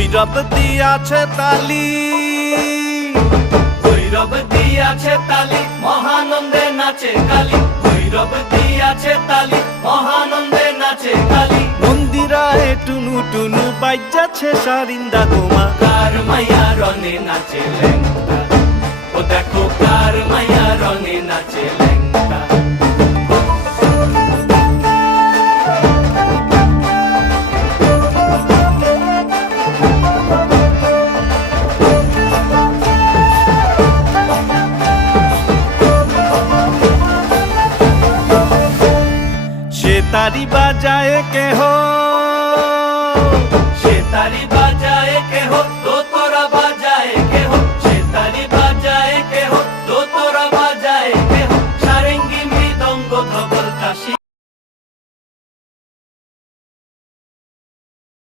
ভৈরব দিয়াছে তালি, ভৈরব দিয়াছে তালি, মহানন্দে নাচে কালী। ভৈরব দিয়াছে তালি, মহানন্দে নাচে কালী। মন্দিরায় টুনু টুনু বাজ্যাছে সারিন্দা গোমা। কার মাইয়া রনে নাচে ল্যাংটা, ও দেখো কার মাইয়া রনে নাচে ল্যাংটা। সে তারি বাজায় কেহ, সে তারি বাজায় কেহ, তো